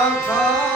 Santa